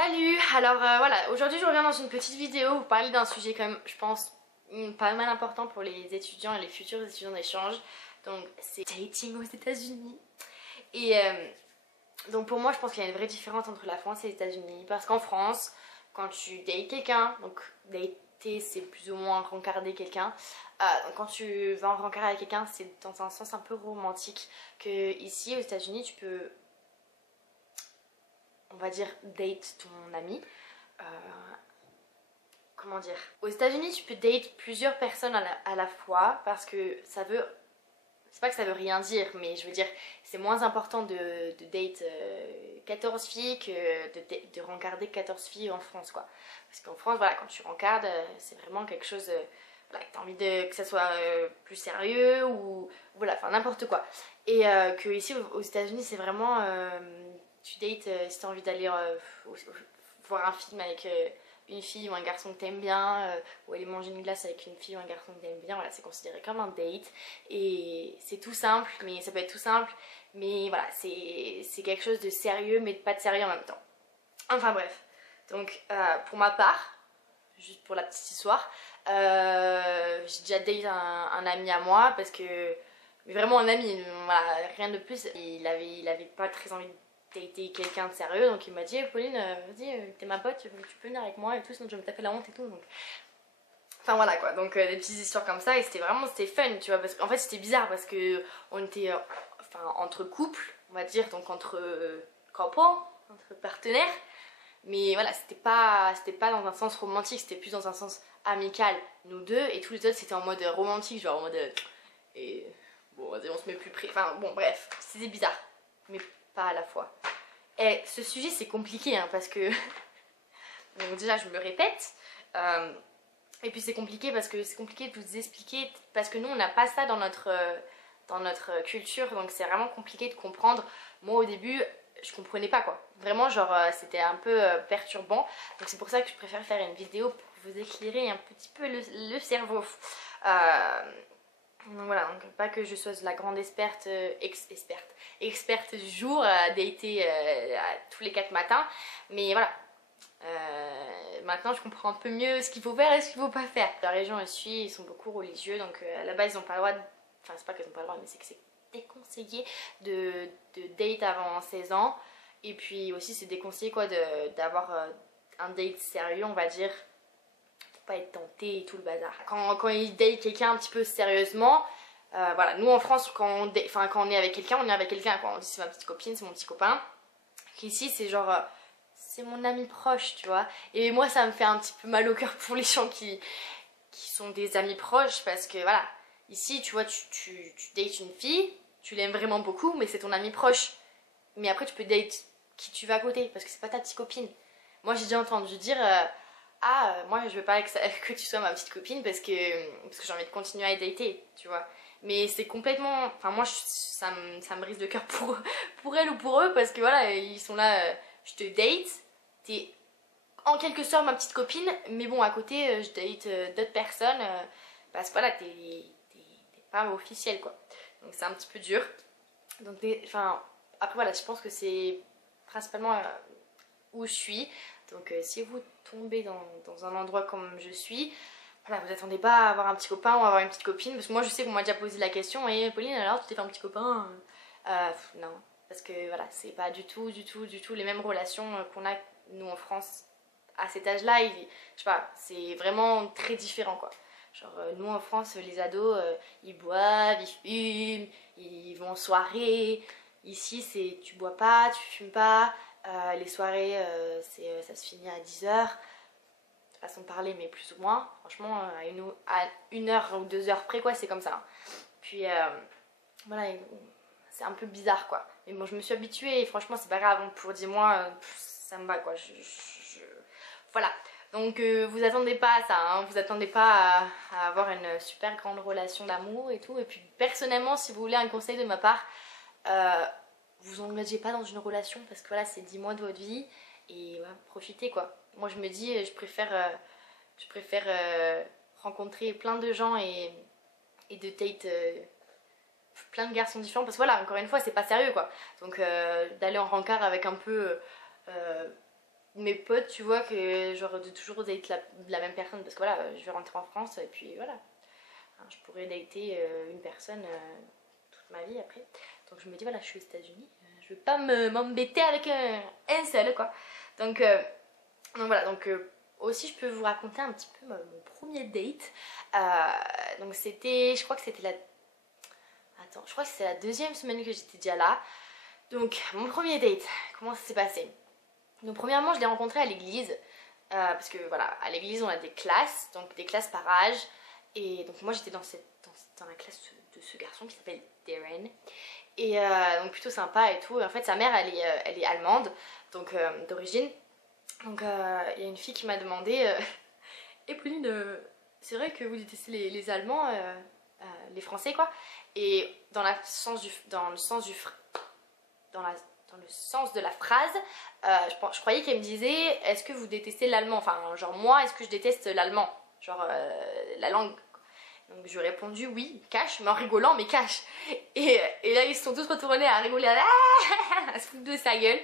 Salut! Alors voilà, aujourd'hui je reviens dans une petite vidéo vous parler d'un sujet quand même, je pense, pas mal important pour les étudiants et les futurs étudiants d'échange. Donc c'est dating aux États-Unis. Et donc pour moi je pense qu'il y a une vraie différence entre la France et les États-Unis. Parce qu'en France, quand tu dates quelqu'un, donc dater c'est plus ou moins rencarder quelqu'un. Donc quand tu vas en rencarder avec quelqu'un, c'est dans un sens un peu romantique. Que ici aux États-Unis tu peux, on va dire, date ton ami. Euh, comment dire, aux États-Unis tu peux date plusieurs personnes à la fois parce que ça veut, c'est pas que ça veut rien dire, mais je veux dire c'est moins important de date 14 filles que de rencarder 14 filles en France quoi. Parce qu'en France voilà, quand tu rencardes c'est vraiment quelque chose voilà, que t'as envie que ça soit plus sérieux ou voilà, enfin n'importe quoi. Et que ici aux États-Unis c'est vraiment tu dates si t'as envie d'aller voir un film avec une fille ou un garçon que t'aimes bien, ou aller manger une glace avec une fille ou un garçon que t'aimes bien, voilà, c'est considéré comme un date. Et c'est tout simple, mais ça peut être tout simple, mais voilà, c'est quelque chose de sérieux, mais pas de sérieux en même temps. Enfin bref, donc pour ma part, juste pour la petite histoire, j'ai déjà date un ami à moi, parce que, mais vraiment un ami, voilà, rien de plus. Il avait pas très envie de dater quelqu'un de sérieux, donc il m'a dit Pauline vas-y t'es ma pote, tu peux venir avec moi et tout, sinon je vais me taper la honte et tout. Donc enfin voilà quoi, donc des petites histoires comme ça, et c'était fun tu vois, parce qu'en fait c'était bizarre parce que on était enfin entre couples on va dire, donc entre couples, entre partenaires, mais voilà c'était pas dans un sens romantique, c'était plus dans un sens amical nous deux, et tous les autres c'était en mode romantique, genre en mode et bon vas-y on se met plus près, enfin bon bref c'était bizarre mais pas à la fois. Et ce sujet c'est compliqué hein, parce que donc déjà je me répète, et puis c'est compliqué parce que c'est compliqué de vous expliquer parce que nous on n'a pas ça dans notre culture, donc c'est vraiment compliqué de comprendre. Moi au début je comprenais pas quoi, vraiment genre c'était un peu perturbant, donc c'est pour ça que je préfère faire une vidéo pour vous éclairer un petit peu le cerveau. Donc voilà, donc pas que je sois la grande experte du jour à dater tous les 4 matins, mais voilà, maintenant je comprends un peu mieux ce qu'il faut faire et ce qu'il faut pas faire. La région où je suis, ils sont beaucoup religieux, donc à la base ils n'ont pas le droit de... Enfin c'est pas qu'ils n'ont pas le droit, mais c'est que c'est déconseillé de date avant 16 ans, et puis aussi c'est déconseillé quoi d'avoir un date sérieux on va dire, pas être tenté et tout le bazar. Quand il date quelqu'un un petit peu sérieusement, voilà, nous en France quand on est avec quelqu'un, on est avec quelqu'un quoi. On dit c'est ma petite copine, c'est mon petit copain. Ici c'est genre c'est mon ami proche tu vois. Et moi ça me fait un petit peu mal au cœur pour les gens qui sont des amis proches, parce que voilà, ici tu vois tu dates une fille, tu l'aimes vraiment beaucoup mais c'est ton ami proche. Mais après tu peux date qui tu vas à côté parce que c'est pas ta petite copine. Moi j'ai déjà entendu dire moi je veux pas que tu sois ma petite copine parce que j'ai envie de continuer à dater tu vois. Mais c'est complètement, enfin moi ça me brise le cœur pour elle ou pour eux, parce que voilà ils sont là, je te date, t'es en quelque sorte ma petite copine, mais bon à côté je date d'autres personnes parce que voilà t'es pas officiel quoi, donc c'est un petit peu dur. Donc enfin après voilà, je pense que c'est principalement où je suis. Donc si vous tombez dans un endroit comme je suis, voilà, vous attendez pas à avoir un petit copain ou à avoir une petite copine, parce que moi je sais qu'on m'a déjà posé la question, et Pauline alors tu t'es fait un petit copain non, parce que voilà, c'est pas du tout les mêmes relations qu'on a nous en France à cet âge là, je sais pas, c'est vraiment très différent quoi. Genre nous en France les ados ils boivent, ils fument, ils vont en soirée. Ici c'est tu bois pas, tu fumes pas, les soirées ça se finit à 10 h, façon de parler mais plus ou moins, franchement à une heure ou 2 heures près quoi, c'est comme ça. Puis voilà, c'est un peu bizarre quoi, mais bon je me suis habituée et franchement c'est pas grave, pour 10 mois ça me va quoi, voilà. Donc vous attendez pas à ça hein, vous attendez pas à avoir une super grande relation d'amour et tout. Et puis personnellement si vous voulez un conseil de ma part, vous engagez pas dans une relation parce que voilà c'est 10 mois de votre vie, et voilà, profitez quoi. Moi je me dis je préfère rencontrer plein de gens et de date plein de garçons différents, parce que voilà encore une fois c'est pas sérieux quoi. Donc d'aller en rencard avec un peu mes potes, tu vois, que genre de toujours date la même personne, parce que voilà, je vais rentrer en France et puis voilà. Enfin, je pourrais dater une personne toute ma vie après. Donc je me dis voilà, je suis aux États-Unis, je vais pas m'embêter avec un seul quoi. Donc, voilà, donc aussi je peux vous raconter un petit peu mon premier date. Donc c'était, je crois que c'était la... Attends, je crois que c'est la deuxième semaine que j'étais déjà là. Donc mon premier date, comment ça s'est passé? Donc premièrement je l'ai rencontré à l'église. Parce que voilà, à l'église on a des classes, donc des classes par âge. Et donc moi j'étais dans la classe de ce garçon qui s'appelle Darren. Et donc plutôt sympa et tout. Et en fait sa mère elle est allemande, donc d'origine. Donc il y a une fille qui m'a demandé et Pauline, c'est vrai que vous détestez les Allemands, les Français quoi. Et dans le sens de la phrase, je croyais qu'elle me disait est-ce que vous détestez l'allemand, enfin genre moi est-ce que je déteste l'allemand, genre la langue. Donc je lui ai répondu oui, cash, mais en rigolant, mais cash. Et là ils se sont tous retournés à rigoler, à se foutre de sa gueule,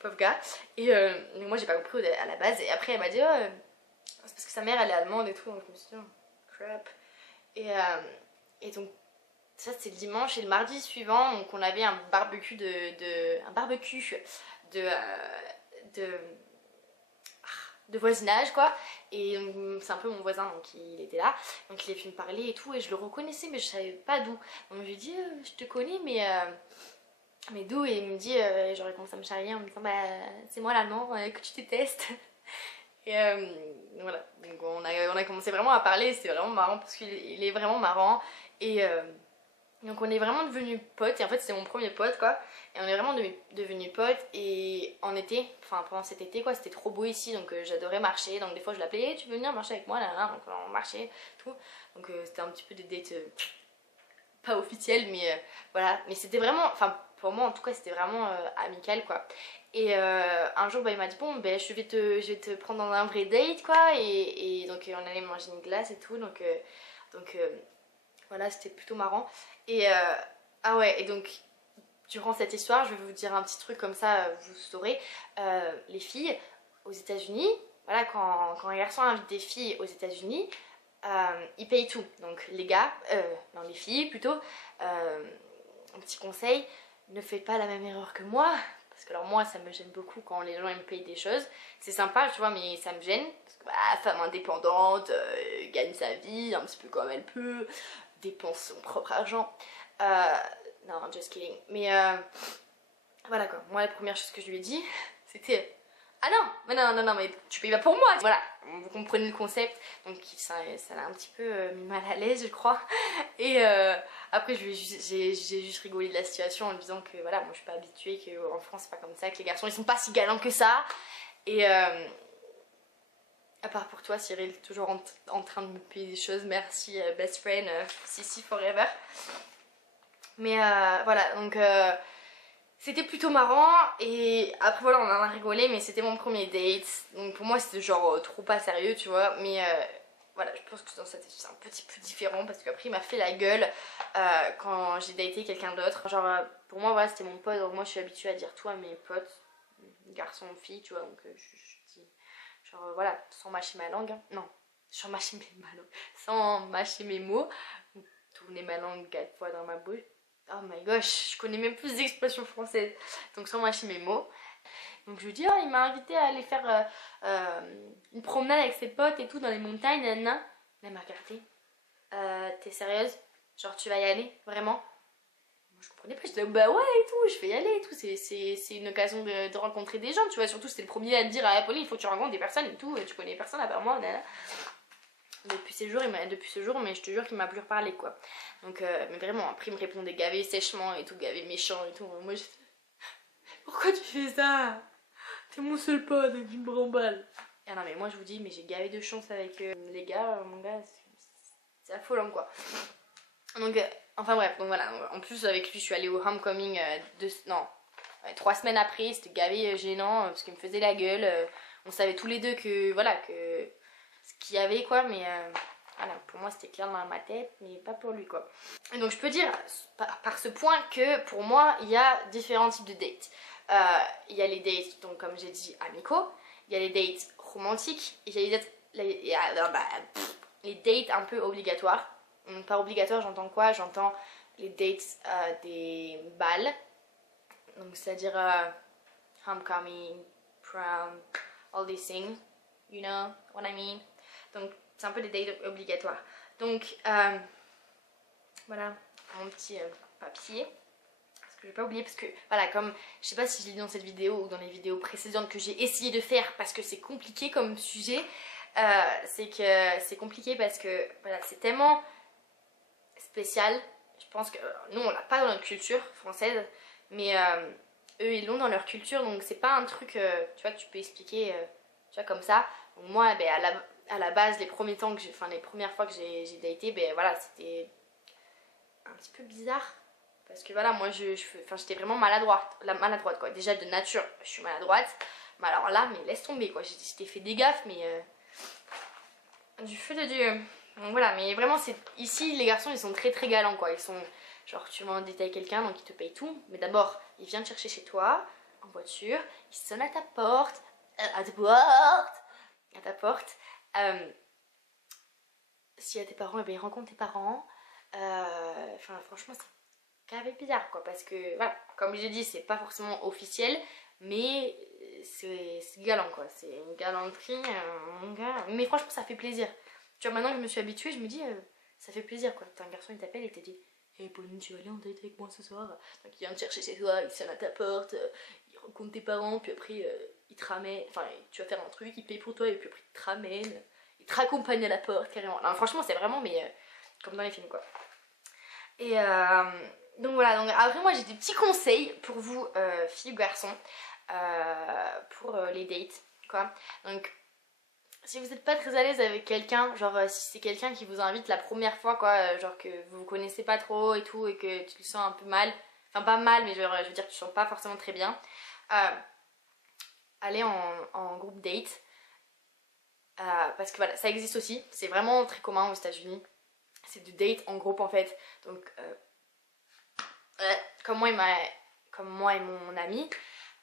pauvre gars. Et moi j'ai pas compris à la base, et après elle m'a dit oh, c'est parce que sa mère elle est allemande et tout, donc je me suis dit oh, crap. Et donc ça c'était le dimanche, et le mardi suivant donc on avait un barbecue de voisinage quoi. Et c'est un peu mon voisin, donc il était là, donc il est venu me parler et tout, et je le reconnaissais mais je savais pas d'où. Donc je lui ai dit je te connais mais d'où? Et il me dit j'aurais commencé à me charrier en me disant bah c'est moi l'allemand que tu détestes. Et voilà, donc on a commencé vraiment à parler, c'était vraiment marrant parce qu'il est vraiment marrant. Et donc on est vraiment devenus potes, et en fait c'était mon premier pote quoi. Et on est vraiment devenus potes, et en été, enfin pendant cet été quoi, c'était trop beau ici, donc j'adorais marcher. Donc des fois je l'appelais, tu veux venir marcher avec moi là, donc on marchait, tout. Donc c'était un petit peu des dates pas officielles, mais voilà. Mais c'était vraiment, enfin pour moi en tout cas c'était vraiment amical quoi. Et un jour bah, il m'a dit bon ben je vais te prendre dans un vrai date quoi, et donc on allait manger une glace et tout, donc voilà, c'était plutôt marrant. Et ah ouais, et donc durant cette histoire, je vais vous dire un petit truc comme ça, vous saurez. Les filles aux États-Unis, voilà, quand un garçon invite des filles aux États-Unis, ils payent tout. Donc les gars, non les filles plutôt, un petit conseil, ne faites pas la même erreur que moi. Parce que alors moi ça me gêne beaucoup quand les gens ils me payent des choses. C'est sympa tu vois, mais ça me gêne. Parce que bah, femme indépendante, gagne sa vie un petit peu comme elle peut, dépense son propre argent. Non, just kidding. Mais voilà quoi. Moi, la première chose que je lui ai dit, c'était ah non, mais non, mais tu payes pas pour moi. Voilà, vous comprenez le concept. Donc ça l'a un petit peu mis mal à l'aise, je crois. Et après, j'ai juste rigolé de la situation en lui disant que voilà, moi je suis pas habituée, qu'en France c'est pas comme ça, que les garçons ils sont pas si galants que ça. Et à part pour toi, Cyril, toujours en train de me payer des choses. Merci, best friend, Sissi forever. Mais voilà, donc c'était plutôt marrant. Et après voilà, on en a rigolé, mais c'était mon premier date. Donc pour moi c'était genre trop pas sérieux, tu vois. Mais voilà, je pense que dans cette c'est un petit peu différent, parce qu'après il m'a fait la gueule quand j'ai daté quelqu'un d'autre. Genre pour moi voilà, c'était mon pote, donc moi je suis habituée à dire tout à mes potes, garçons, filles, tu vois. Donc je dis genre voilà, sans mâcher ma langue, hein. Non, sans mâcher sans mâcher mes mots, tourner ma langue 4 fois dans ma bouche. Oh my gosh, je connais même plus d'expressions françaises. Donc sans mâcher mes mots. Donc je lui dis, oh, il m'a invité à aller faire une promenade avec ses potes et tout dans les montagnes, nanana. Elle m'a regardé. T'es sérieuse? Genre tu vas y aller? Vraiment? Moi je comprenais pas, je disais bah ouais et tout, je vais y aller et tout. C'est une occasion de rencontrer des gens, tu vois. Surtout c'était le premier à te dire à Pauline, il faut que tu rencontres des personnes et tout. Tu connais personne à part moi, nanana. Depuis ce jour, mais je te jure qu'il m'a plus reparlé quoi. Donc, mais vraiment, après il me répondait gavé sèchement et tout, gavé méchant et tout. Moi j'étais, pourquoi tu fais ça? T'es mon seul pote, tu me remballes. Ah non, mais moi je vous dis, mais j'ai gavé de chance avec les gars, mon gars, c'est affolant quoi. Donc, enfin bref, donc voilà. En plus, avec lui, je suis allée au homecoming 3 semaines après, c'était gavé gênant parce qu'il me faisait la gueule. On savait tous les deux que, voilà, que qu'il y avait quoi, mais voilà, pour moi c'était clair dans ma tête, mais pas pour lui quoi. Et donc je peux dire par ce point que pour moi il y a différents types de dates. Il y a les dates, donc comme j'ai dit, amicaux, il y a les dates romantiques et il y a les dates un peu obligatoires. Par obligatoire, j'entends quoi? J'entends les dates des balles. Donc, c'est-à-dire homecoming, prom, all these things. You know what I mean? Donc, c'est un peu des dates obligatoires. Donc, voilà mon petit papier. Parce que je vais pas oublier, parce que voilà, comme je sais pas si je l'ai dit dans cette vidéo ou dans les vidéos précédentes que j'ai essayé de faire parce que c'est compliqué comme sujet. C'est que c'est compliqué parce que voilà, c'est tellement spécial. Je pense que nous on l'a pas dans notre culture française, mais eux ils l'ont dans leur culture, donc c'est pas un truc tu vois que tu peux expliquer tu vois comme ça. Donc moi ben, à la base les premiers temps que les premières fois que j'ai daté, ben voilà, c'était un petit peu bizarre parce que voilà, moi j'étais vraiment maladroite quoi. Déjà de nature je suis maladroite, mais alors là mais laisse tomber quoi, j'étais fait des gaffes mais du feu de Dieu. Donc voilà, mais vraiment c'est ici les garçons ils sont très très galants quoi. Ils sont genre tu vas en détail quelqu'un donc ils te payent tout, mais d'abord ils viennent te chercher chez toi en voiture, ils sonnent à ta porte, à ta porte. S'il y a tes parents, eh bien, ils rencontrent tes parents. Enfin franchement c'est carré bizarre quoi, parce que voilà, comme j'ai dit c'est pas forcément officiel, mais c'est galant quoi, c'est une galanterie mon gars, mais franchement ça fait plaisir. Tu vois, maintenant que je me suis habituée, je me dis ça fait plaisir quoi. T'as un garçon il t'appelle et te dit hey Pauline, tu vas aller en date avec moi ce soir? Donc il vient te chercher chez toi, il sonne à ta porte, il rencontre tes parents, puis après il te ramène, enfin tu vas faire un truc, il paye pour toi et puis après il te ramène, il te raccompagne à la porte carrément. Non, franchement c'est vraiment mais comme dans les films quoi. Et donc voilà, donc après moi j'ai des petits conseils pour vous filles ou garçons pour les dates quoi. Donc si vous n'êtes pas très à l'aise avec quelqu'un, genre si c'est quelqu'un qui vous invite la première fois quoi, genre que vous connaissez pas trop et tout et que tu le sens un peu mal, enfin pas mal mais genre, je veux dire que tu le sens pas forcément très bien, allez en groupe date parce que voilà ça existe aussi, c'est vraiment très commun aux États-Unis, c'est du date en groupe en fait. Donc comme moi et mon ami,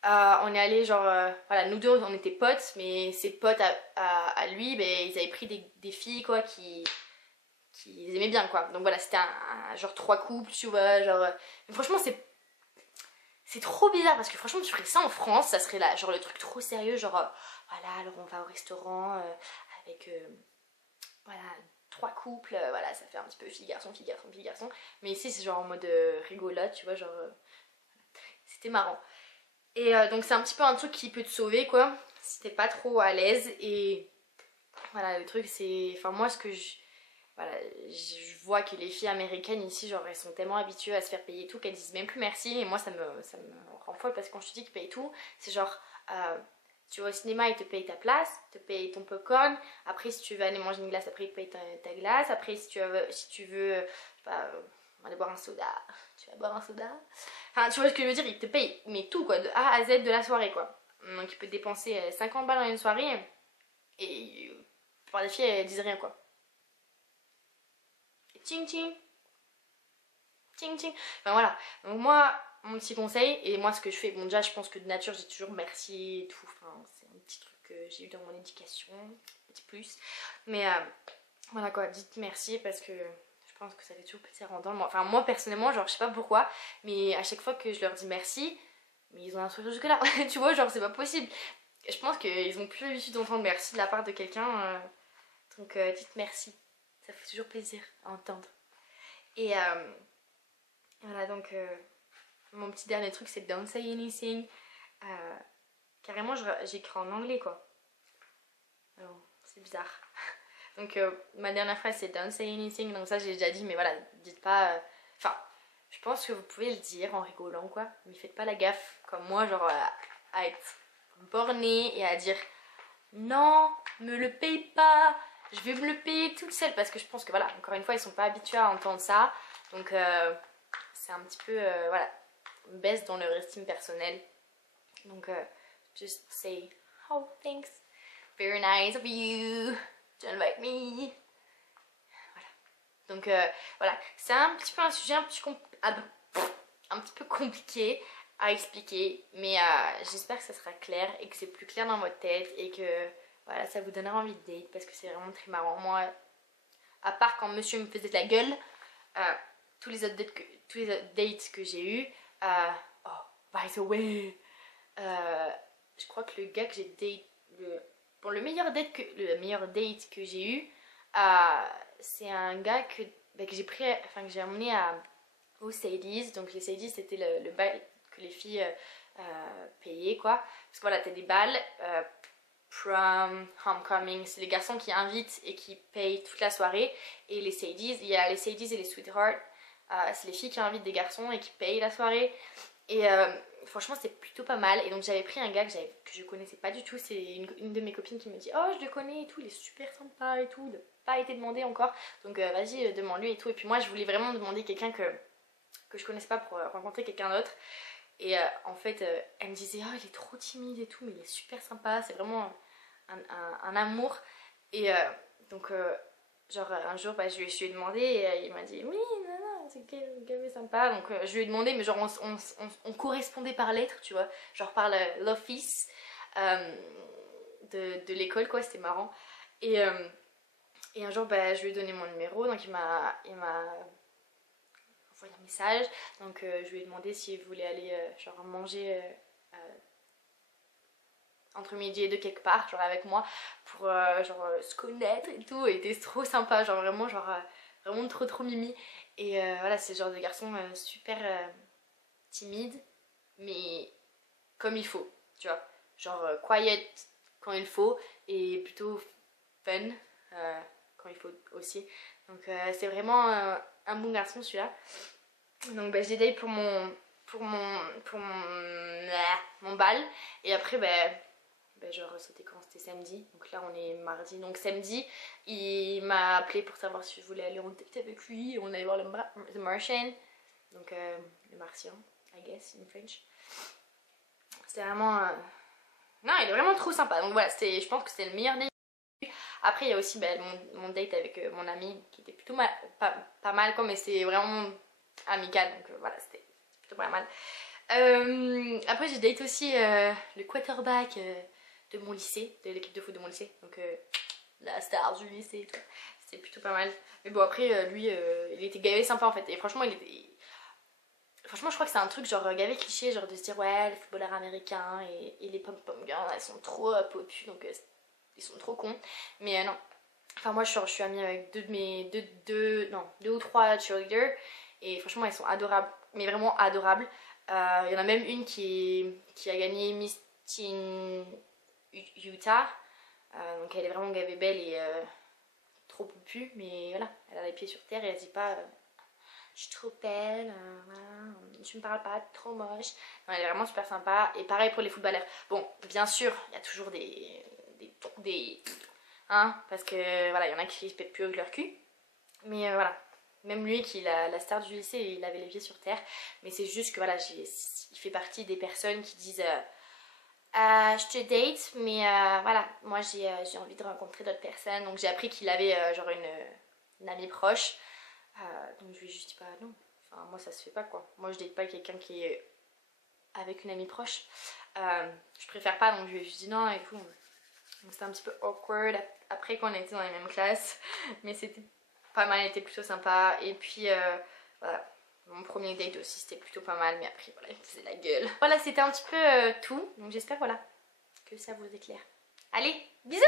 on est allé genre voilà, nous deux on était potes, mais ses potes à lui ben, ils avaient pris des filles quoi qui aimaient bien quoi. Donc voilà, c'était un genre 3 couples tu vois, genre mais franchement c'est trop bizarre parce que franchement tu ferais ça en France, ça serait là genre le truc trop sérieux, genre voilà alors on va au restaurant avec voilà 3 couples, voilà ça fait un petit peu fille garçon fille garçon fille garçon, mais ici c'est genre en mode rigolote tu vois, genre c'était marrant. Et donc c'est un petit peu un truc qui peut te sauver quoi, si t'es pas trop à l'aise. Et voilà le truc c'est, enfin moi ce que voilà, je vois que les filles américaines ici genre elles sont tellement habituées à se faire payer tout qu'elles disent même plus merci. Et moi ça me rend folle parce que quand je te dis qu'ils payent tout, c'est genre tu vas au cinéma ils te payent ta place, ils te payent ton popcorn, après si tu veux aller manger une glace après ils te payent ta glace, après si tu veux je sais pas, aller boire un soda, tu vas boire un soda. Enfin, tu vois ce que je veux dire, il te paye mais tout quoi, de A à Z de la soirée quoi. Donc il peut dépenser 50 balles dans une soirée et pour les filles elles disent rien quoi. Tching tching, tching tching. Enfin voilà, donc moi, mon petit conseil, et moi ce que je fais, bon déjà je pense que de nature j'ai toujours merci et tout, enfin c'est un petit truc que j'ai eu dans mon éducation, petit plus. Mais voilà quoi, dites merci parce que je pense que ça fait toujours plaisir à entendre. Enfin moi personnellement, genre je sais pas pourquoi, mais à chaque fois que je leur dis merci, mais ils ont un sourire jusque là, tu vois, genre c'est pas possible. Je pense qu'ils ont plus l'habitude d'entendre merci de la part de quelqu'un, donc dites merci, ça fait toujours plaisir à entendre. Et voilà donc mon petit dernier truc c'est don't say anything. Carrément j'écris en anglais quoi. Alors, c'est bizarre. Donc ma dernière phrase c'est don't say anything, donc ça j'ai déjà dit mais voilà, dites pas enfin je pense que vous pouvez le dire en rigolant quoi, mais faites pas la gaffe comme moi genre à être bornée et à dire non me le paye pas, je vais me le payer toute seule, parce que je pense que voilà encore une fois ils sont pas habitués à entendre ça, donc c'est un petit peu voilà, une baisse dans leur estime personnelle. Donc just say oh thanks, very nice of you to invite me. Voilà. Donc voilà, c'est un petit peu un sujet un petit peu compliqué. à expliquer, mais j'espère que ça sera clair et que c'est plus clair dans votre tête et que voilà, ça vous donnera envie de date parce que c'est vraiment très marrant. Moi, à part quand monsieur me faisait de la gueule, tous les autres dates que j'ai eu, oh, by the way, je crois que le gars que j'ai date, le meilleur date que j'ai eu, c'est un gars que j'ai pris, enfin que j'ai emmené au Sadie's. Donc les Sadie's c'était le bal que les filles payaient quoi. Parce que voilà, t'as des balles, prom, homecoming, c'est les garçons qui invitent et qui payent toute la soirée. Et les Sadie's, il y a les Sadie's et les Sweetheart, c'est les filles qui invitent des garçons et qui payent la soirée. Et franchement c'est plutôt pas mal. Et donc j'avais pris un gars que je connaissais pas du tout. C'est une de mes copines qui me dit oh je le connais et tout, il est super sympa et tout. Il n'a pas été demandé encore. Donc vas-y demande-lui et tout. Et puis moi je voulais vraiment demander quelqu'un que je connaissais pas pour rencontrer quelqu'un d'autre. Et en fait elle me disait oh il est trop timide et tout mais il est super sympa. C'est vraiment un amour. Et donc genre un jour je lui ai demandé et il m'a dit oui non c'est gavé sympa. Donc je lui ai demandé mais genre on correspondait par lettre tu vois, genre par l'office de l'école quoi, c'était marrant. Et un jour je lui ai donné mon numéro, donc il m'a envoyé un message. Donc je lui ai demandé s'il voulait aller genre manger entre midi et deux quelque part, genre avec moi, pour se connaître et tout. Et était trop sympa, genre vraiment vraiment trop mimi. Et voilà, c'est le genre de garçon super timide, mais comme il faut, tu vois. Genre quiet quand il faut et plutôt fun quand il faut aussi. Donc c'est vraiment un bon garçon celui-là. Donc j'ai date pour mon bal. Et après genre c'était quand? C'était samedi. Donc là on est mardi. Donc samedi il m'a appelé pour savoir si je voulais aller en date avec lui. On allait voir le Martian. Donc le martien, I guess in French. C'était vraiment non il est vraiment trop sympa. Donc voilà, je pense que c'était le meilleur date. Après il y a aussi mon date avec mon ami qui était plutôt pas mal quoi, mais c'est vraiment amical. Donc voilà, c'était plutôt pas mal. Après j'ai date aussi le quarterback de mon lycée, de l'équipe de foot de mon lycée. Donc la star du lycée et tout. C'était plutôt pas mal. Mais bon après lui il était gavé sympa en fait. Et franchement franchement je crois que c'est un truc genre gavé cliché, genre de se dire ouais les footballeurs américains et les pom-pom girls elles sont trop popus, donc ils sont trop cons. Mais non. Enfin moi je suis amie avec deux ou trois cheerleaders. Et franchement elles sont adorables, mais vraiment adorables. Il y en a même une qui a gagné Miss Teen Utah. Donc elle est vraiment gavée belle et trop poupue. Mais voilà, elle a les pieds sur terre et elle dit pas je suis trop belle, voilà, tu me parles pas, trop moche. Non, elle est vraiment super sympa. Et pareil pour les footballeurs. Bon, bien sûr, il y a toujours des hein, parce que voilà, il y en a qui se pètent plus avec leur cul. Mais voilà, même lui qui est la star du lycée, il avait les pieds sur terre. Mais c'est juste que voilà, il fait partie des personnes qui disent je te date, mais voilà, moi j'ai envie de rencontrer d'autres personnes. Donc j'ai appris qu'il avait genre une amie proche. Donc je lui ai juste dit pas non. Enfin moi ça se fait pas quoi. Moi je date pas quelqu'un qui est avec une amie proche. Je préfère pas, donc je lui ai juste dit non et tout. Donc c'était un petit peu awkward après qu'on était dans les mêmes classes. Mais c'était pas mal, il était plutôt sympa. Et puis voilà, mon premier date aussi c'était plutôt pas mal. Mais après voilà, il me faisait la gueule. Voilà, c'était un petit peu tout. Donc j'espère voilà que ça vous éclaire. Allez, bisous!